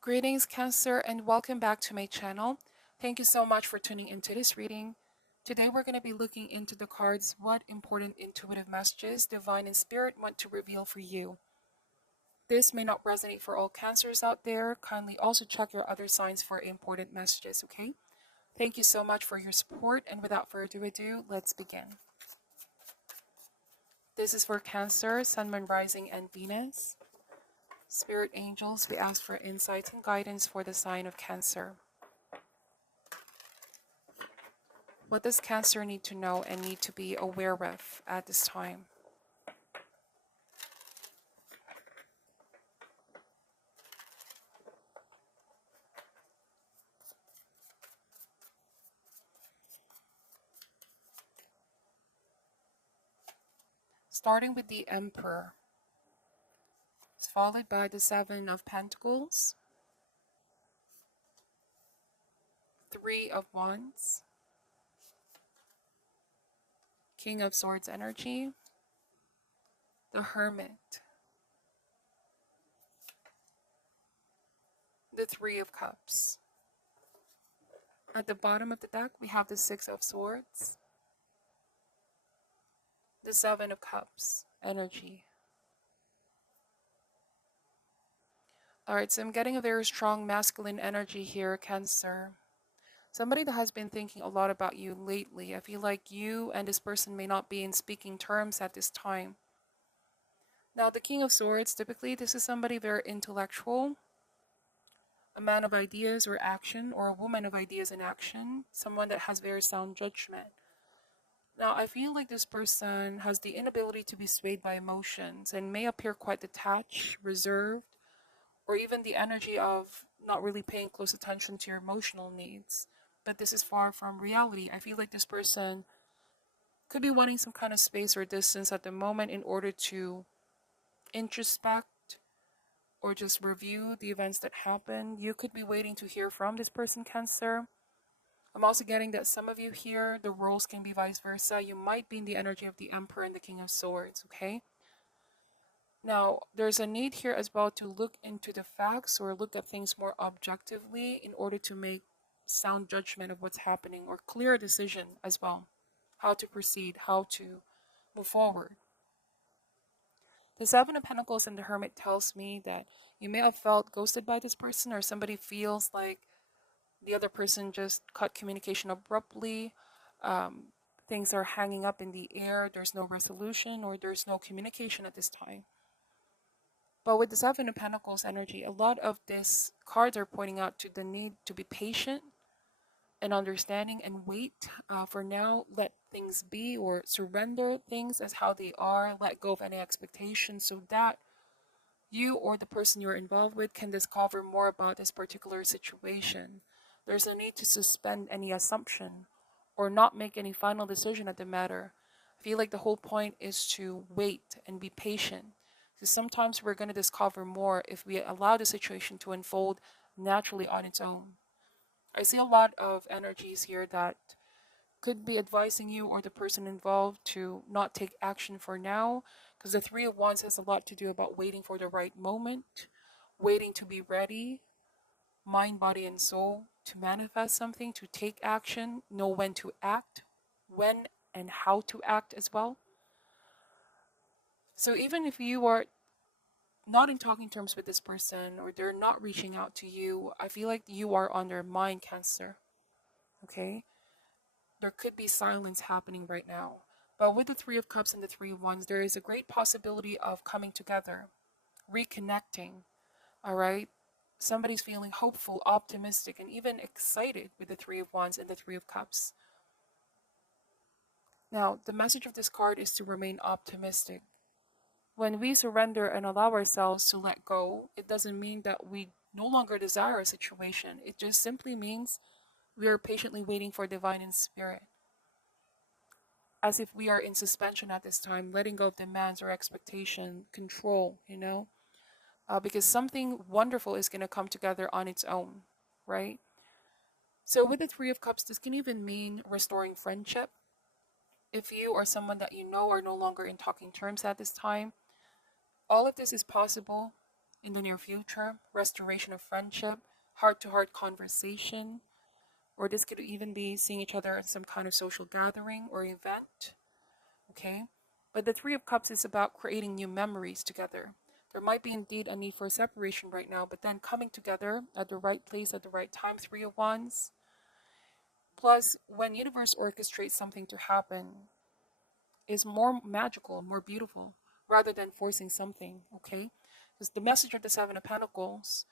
Greetings, Cancer, and welcome back to my channel. Thank you so much for tuning into this reading. Today, we're going to be looking into the cards what important intuitive messages Divine and Spirit want to reveal for you. This may not resonate for all Cancers out there. Kindly also check your other signs for important messages, okay? Thank you so much for your support, and without further ado, let's begin. This is for Cancer, Sun, Moon, Rising, and Venus. Spirit angels, we ask for insights and guidance for the sign of Cancer. What does Cancer need to know and need to be aware of at this time? Starting with the Emperor, followed by the Seven of Pentacles, Three of Wands, King of Swords energy, the Hermit, the Three of Cups. At the bottom of the deck, we have the Six of Swords, the Seven of Cups energy. Alright, so I'm getting a very strong masculine energy here, Cancer. Somebody that has been thinking a lot about you lately. I feel like you and this person may not be in speaking terms at this time. Now, the King of Swords, typically this is somebody very intellectual, a man of ideas or action, or a woman of ideas and action, someone that has very sound judgment. Now, I feel like this person has the inability to be swayed by emotions and may appear quite detached, reserved, or even the energy of not really paying close attention to your emotional needs. But this is far from reality. I feel like this person could be wanting some kind of space or distance at the moment in order to introspect or just review the events that happened. You could be waiting to hear from this person, Cancer. I'm also getting that some of you here, the roles can be vice versa. You might be in the energy of the Emperor and the King of Swords, okay? Now, there's a need here as well to look into the facts or look at things more objectively in order to make sound judgment of what's happening or clear decision as well. How to proceed, how to move forward. The Seven of Pentacles and the Hermit tells me that you may have felt ghosted by this person, or somebody feels like the other person just cut communication abruptly. Um, Things are hanging up in the air. There's no resolution or there's no communication at this time. But with the Seven of Pentacles energy, a lot of these cards are pointing out to the need to be patient and understanding and wait. For now, let things be or surrender things as how they are. Let go of any expectations so that you or the person you're involved with can discover more about this particular situation. There's a need to suspend any assumption or not make any final decision at the matter. I feel like the whole point is to wait and be patient. Because sometimes we're going to discover more if we allow the situation to unfold naturally on its own. I see a lot of energies here that could be advising you or the person involved to not take action for now, because the Three of Wands has a lot to do about waiting for the right moment, waiting to be ready, mind, body, and soul, to manifest something, to take action, know when to act, when and how to act as well. So even if you are not in talking terms with this person or they're not reaching out to you, I feel like you are on their mind, Cancer. Okay? There could be silence happening right now. But with the Three of Cups and the Three of Wands, there is a great possibility of coming together, reconnecting. All right? Somebody's feeling hopeful, optimistic, and even excited with the Three of Wands and the Three of Cups. Now, the message of this card is to remain optimistic. When we surrender and allow ourselves to let go, it doesn't mean that we no longer desire a situation. It just simply means we are patiently waiting for divine and spirit. As if we are in suspension at this time, letting go of demands or expectation, control, because something wonderful is going to come together on its own, right? So with the Three of Cups, this can even mean restoring friendship. If you or someone that you know are no longer in talking terms at this time, all of this is possible. in the near future, restoration of friendship, heart to heart conversation, or this could even be seeing each other at some kind of social gathering or event. Okay? But the Three of Cups is about creating new memories together. There might be indeed a need for separation right now, but then coming together at the right place at the right time, Three of Wands. Plus, when universe orchestrates something to happen, is more magical, more beautiful, rather than forcing something, okay? Because the message of the Seven of Pentacles,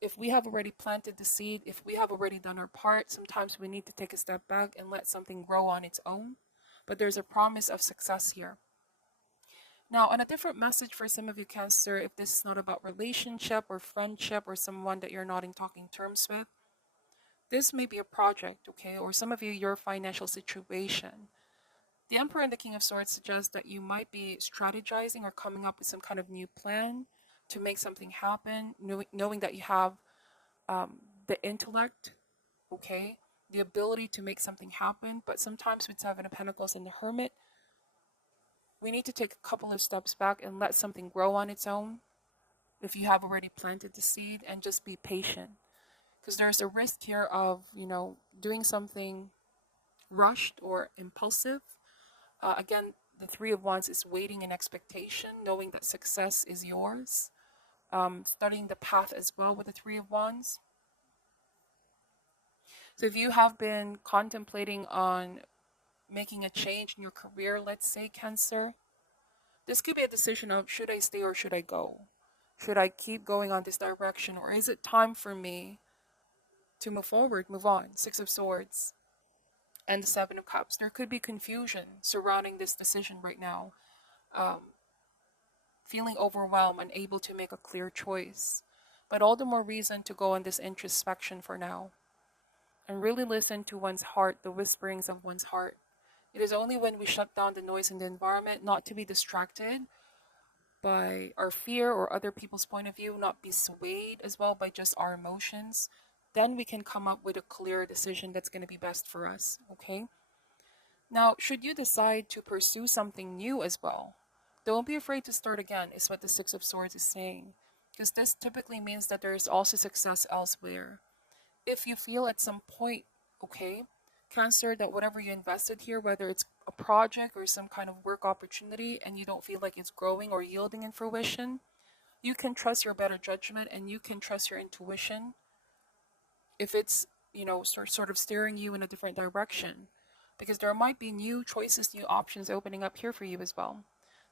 if we have already planted the seed, if we have already done our part, sometimes we need to take a step back and let something grow on its own. But there's a promise of success here. Now, on a different message for some of you, Cancer, if this is not about relationship or friendship or someone that you're not in talking terms with, this may be a project, okay? Or some of you, your financial situation. The Emperor and the King of Swords suggest that you might be strategizing or coming up with some kind of new plan to make something happen, knowing that you have the intellect, okay, the ability to make something happen. But sometimes with Seven of Pentacles and the Hermit, we need to take a couple of steps back and let something grow on its own if you have already planted the seed, and just be patient. Because there's a risk here of, doing something rushed or impulsive. Again, the Three of Wands is waiting in expectation, knowing that success is yours. Studying the path as well with the Three of Wands. So if you have been contemplating on making a change in your career, let's say Cancer, this could be a decision of, should I stay or should I go? Should I keep going on this direction, or is it time for me to move forward, move on? Six of Swords and the Seven of Cups. There could be confusion surrounding this decision right now. Um, Feeling overwhelmed, unable to make a clear choice. But all the more reason to go on this introspection for now and really listen to one's heart, the whisperings of one's heart. It is only when we shut down the noise in the environment, not to be distracted by our fear or other people's point of view, not be swayed as well by just our emotions, then we can come up with a clear decision that's going to be best for us, okay? Now, should you decide to pursue something new as well, don't be afraid to start again, is what the Six of Swords is saying. Because this typically means that there is also success elsewhere. If you feel at some point, okay, Cancer, that whatever you invested here, whether it's a project or some kind of work opportunity, and you don't feel like it's growing or yielding in fruition, you can trust your better judgment and you can trust your intuition if it's, sort of steering you in a different direction. Because there might be new choices, new options opening up here for you as well.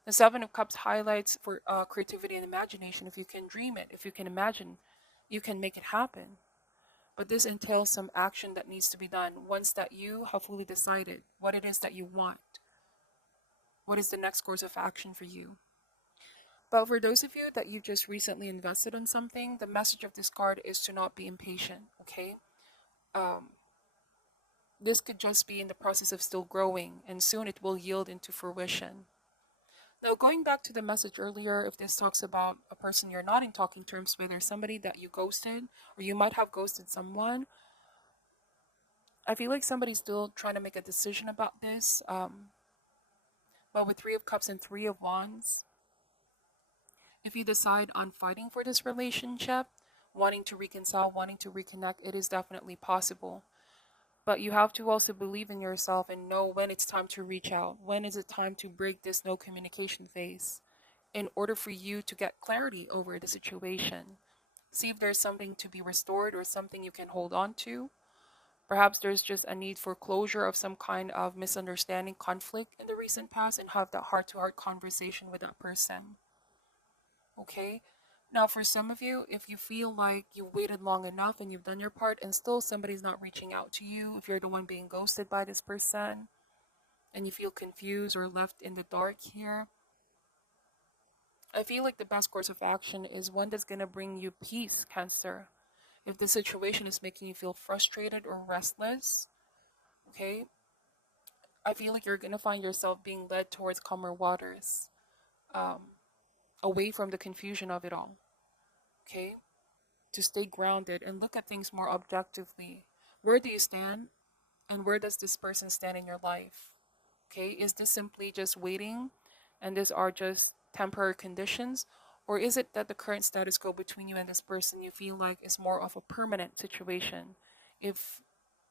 The Seven of Cups highlights for creativity and imagination. If you can dream it, if you can imagine, you can make it happen. But this entails some action that needs to be done once that you have fully decided what it is that you want. What is the next course of action for you? But for those of you that you just recently invested in something, the message of this card is to not be impatient, okay? Um, this could just be in the process of still growing, and soon it will yield into fruition. Now, going back to the message earlier, if this talks about a person you're not in talking terms with, or somebody that you ghosted, or you might have ghosted someone, I feel like somebody's still trying to make a decision about this. But with Three of Cups and Three of Wands, if you decide on fighting for this relationship, wanting to reconcile, wanting to reconnect, it is definitely possible. But you have to also believe in yourself and know when it's time to reach out. When is it time to break this no communication phase in order for you to get clarity over the situation? See if there's something to be restored or something you can hold on to. Perhaps there's just a need for closure of some kind of misunderstanding, conflict in the recent past, and have that heart to heart conversation with that person. Okay? Now, for some of you, if you feel like you waited long enough and you've done your part and still somebody's not reaching out to you, if you're the one being ghosted by this person and you feel confused or left in the dark here, I feel like the best course of action is one that's going to bring you peace, Cancer. If the situation is making you feel frustrated or restless, okay, I feel like you're going to find yourself being led towards calmer waters, um, away from the confusion of it all, okay? To stay grounded and look at things more objectively. Where do you stand, and where does this person stand in your life? Okay, is this simply just waiting and these are just temporary conditions, Or is it that the current status quo between you and this person you feel like is more of a permanent situation? If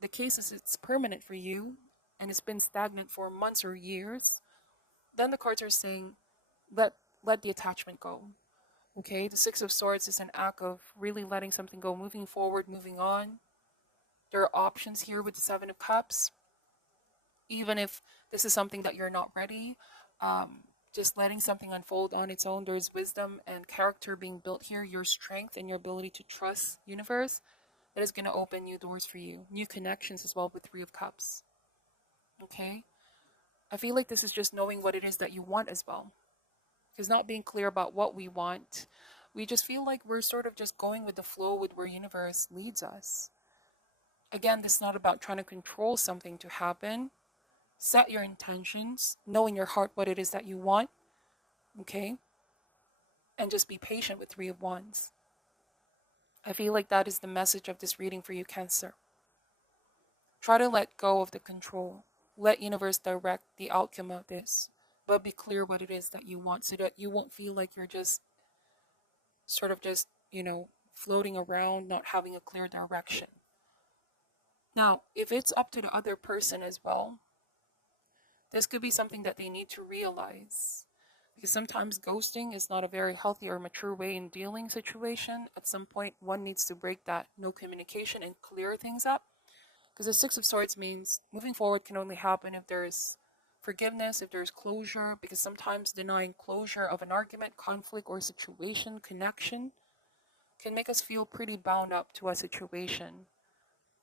the case is it's permanent for you and it's been stagnant for months or years, then the cards are saying let let the attachment go. Okay, the Six of Swords is an act of really letting something go, moving forward, moving on. There are options here with the Seven of Cups. Even if this is something that you're not ready, just letting something unfold on its own. There's wisdom and character being built here, your strength and your ability to trust universe that is going to open new doors for you, new connections as well with Three of Cups. Okay? I feel like this is just knowing what it is that you want as well. Because not being clear about what we want, we just feel like we're sort of just going with the flow with where universe leads us. Again, this is not about trying to control something to happen. Set your intentions, know in your heart what it is that you want, okay? And just be patient with Three of Wands. I feel like that is the message of this reading for you, Cancer. Try to let go of the control. Let universe direct the outcome of this. But be clear what it is that you want so that you won't feel like you're just sort of just, floating around, not having a clear direction. Now, if it's up to the other person as well, this could be something that they need to realize. Because sometimes ghosting is not a very healthy or mature way in dealing situation. At some point, one needs to break that no communication and clear things up. Because the Six of Swords means moving forward can only happen if there's forgiveness, if there's closure. Because sometimes denying closure of an argument, conflict, or situation, connection, can make us feel pretty bound up to a situation.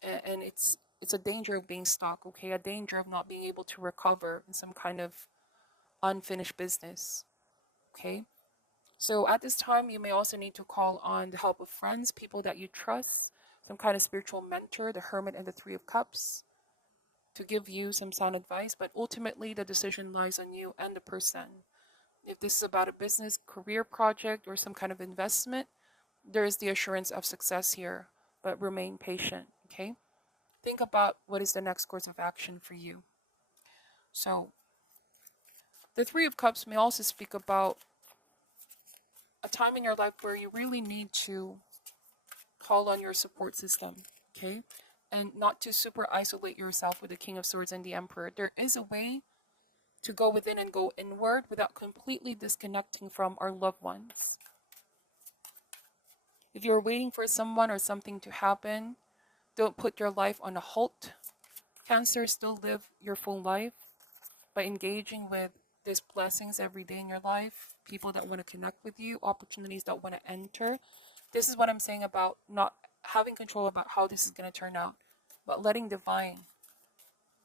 And it's a danger of being stuck, okay? A danger of not being able to recover in some kind of unfinished business, okay? So at this time, you may also need to call on the help of friends, people that you trust, some kind of spiritual mentor, the Hermit and the Three of Cups, to give you some sound advice. But ultimately, the decision lies on you and the person. If this is about a business, career project, or some kind of investment, there is the assurance of success here, but remain patient, okay? Think about what is the next course of action for you. So, the Three of Cups may also speak about a time in your life where you really need to call on your support system, okay? And not to super isolate yourself with the King of Swords and the Emperor. There is a way to go within and go inward without completely disconnecting from our loved ones. If you're waiting for someone or something to happen, don't put your life on a halt. Cancer, still live your full life by engaging with these blessings every day in your life, people that want to connect with you, opportunities that want to enter. This is what I'm saying about not having control about how this is going to turn out, but letting divine,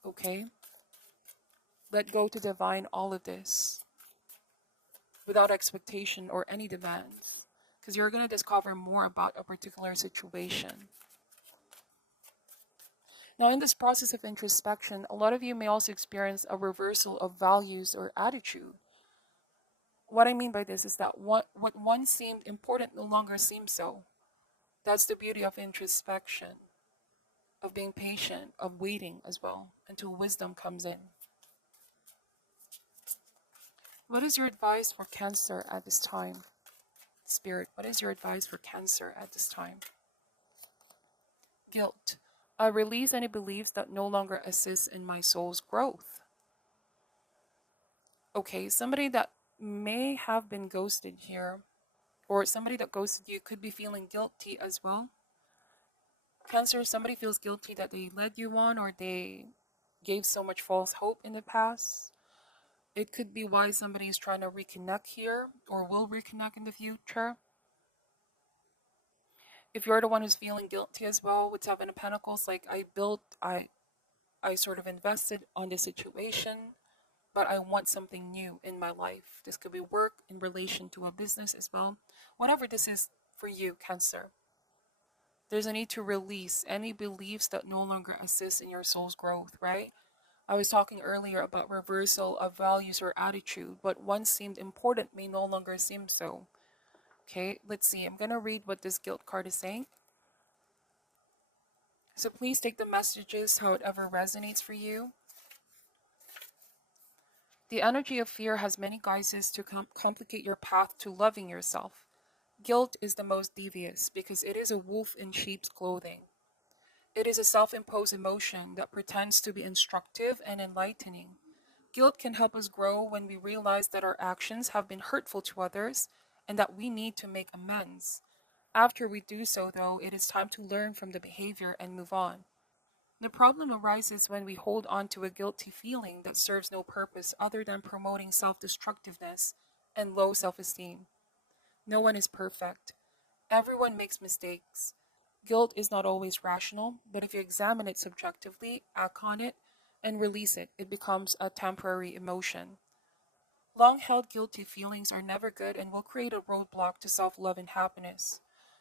okay? Let go to divine all of this without expectation or any demands, because you're going to discover more about a particular situation. Now, in this process of introspection, a lot of you may also experience a reversal of values or attitude. What I mean by this is that what once seemed important no longer seems so. That's the beauty of introspection, of being patient, of waiting as well until wisdom comes in. What is your advice for Cancer at this time? Spirit, what is your advice for Cancer at this time? Guilt. I release any beliefs that no longer assist in my soul's growth. Okay, somebody that may have been ghosted here, or somebody that ghosted you, could be feeling guilty as well. Cancer, somebody feels guilty that they led you on or they gave so much false hope in the past. It could be why somebody is trying to reconnect here or will reconnect in the future. If you're the one who's feeling guilty as well with Seven of Pentacles, like I sort of invested on this situation, but I want something new in my life. This could be work in relation to a business as well. Whatever this is for you, Cancer. There's a need to release any beliefs that no longer assist in your soul's growth, right? I was talking earlier about reversal of values or attitude. What once seemed important may no longer seem so. Okay, let's see. I'm going to read what this guilt card is saying. So please take the messages however resonates for you. The energy of fear has many guises to complicate your path to loving yourself. Guilt is the most devious because it is a wolf in sheep's clothing. It is a self imposed emotion that pretends to be instructive and enlightening. Guilt can help us grow when we realize that our actions have been hurtful to others and that we need to make amends. After we do so, though, it is time to learn from the behavior and move on. The problem arises when we hold on to a guilty feeling that serves no purpose other than promoting self destructiveness and low self esteem. No one is perfect. Everyone makes mistakes. Guilt is not always rational, but if you examine it subjectively, act on it, and release it, it becomes a temporary emotion. Long held guilty feelings are never good and will create a roadblock to self love and happiness.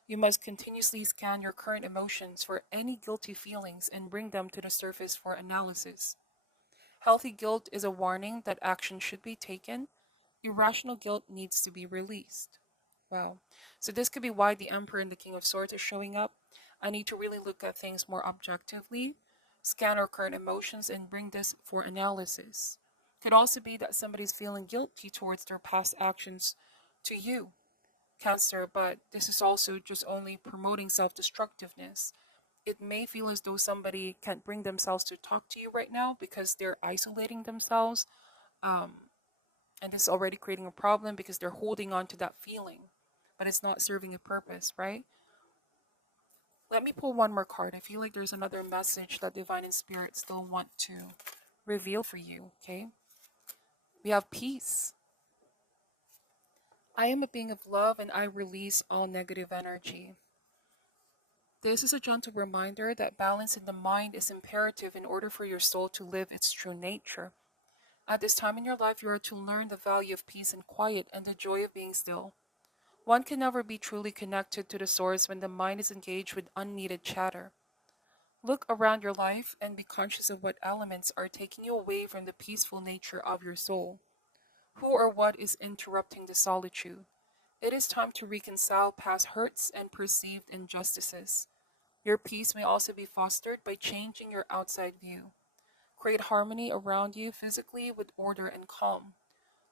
You must continuously scan your current emotions for any guilty feelings and bring them to the surface for analysis. Healthy guilt is a warning that action should be taken. Irrational guilt needs to be released. Wow. So this could be why the Emperor and the King of Swords are showing up. I need to really look at things more objectively, scan our current emotions, and bring this for analysis. Could also be that somebody's feeling guilty towards their past actions to you, Cancer, but this is also just only promoting self destructiveness. It may feel as though somebody can't bring themselves to talk to you right now because they're isolating themselves. Um, and this is already creating a problem because they're holding on to that feeling, but it's not serving a purpose, right? Let me pull one more card. I feel like there's another message that Divine and Spirit still want to reveal for you, okay? We have peace. I am a being of love and I release all negative energy. This is a gentle reminder that balance in the mind is imperative in order for your soul to live its true nature. At this time in your life, you are to learn the value of peace and quiet and the joy of being still. One can never be truly connected to the source when the mind is engaged with unneeded chatter. Look around your life and be conscious of what elements are taking you away from the peaceful nature of your soul. Who or what is interrupting the solitude? It is time to reconcile past hurts and perceived injustices. Your peace may also be fostered by changing your outside view. Create harmony around you physically with order and calm.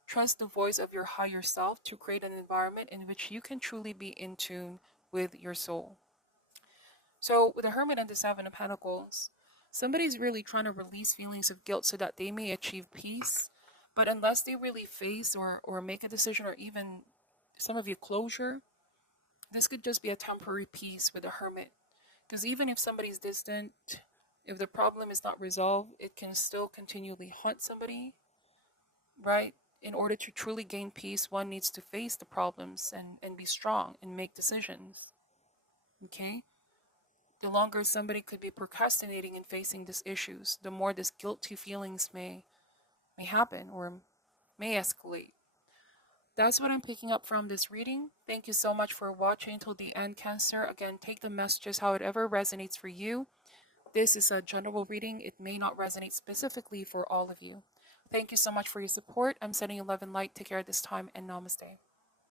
Trust the voice of your higher self to create an environment in which you can truly be in tune with your soul. So, with the Hermit and the Seven of Pentacles, somebody's really trying to release feelings of guilt so that they may achieve peace. But unless they really face or make a decision or even some of you closure, this could just be a temporary peace with the Hermit. Because even if somebody's distant, if the problem is not resolved, it can still continually haunt somebody, right? In order to truly gain peace, one needs to face the problems and be strong and make decisions. Okay? The longer somebody could be procrastinating and facing these issues, the more this guilty feelings may happen or may escalate. That's what I'm picking up from this reading. Thank you so much for watching until the end, Cancer. Again, take the messages however resonates for you. This is a general reading. It may not resonate specifically for all of you. Thank you so much for your support. I'm sending you love and light. Take care at this time and namaste.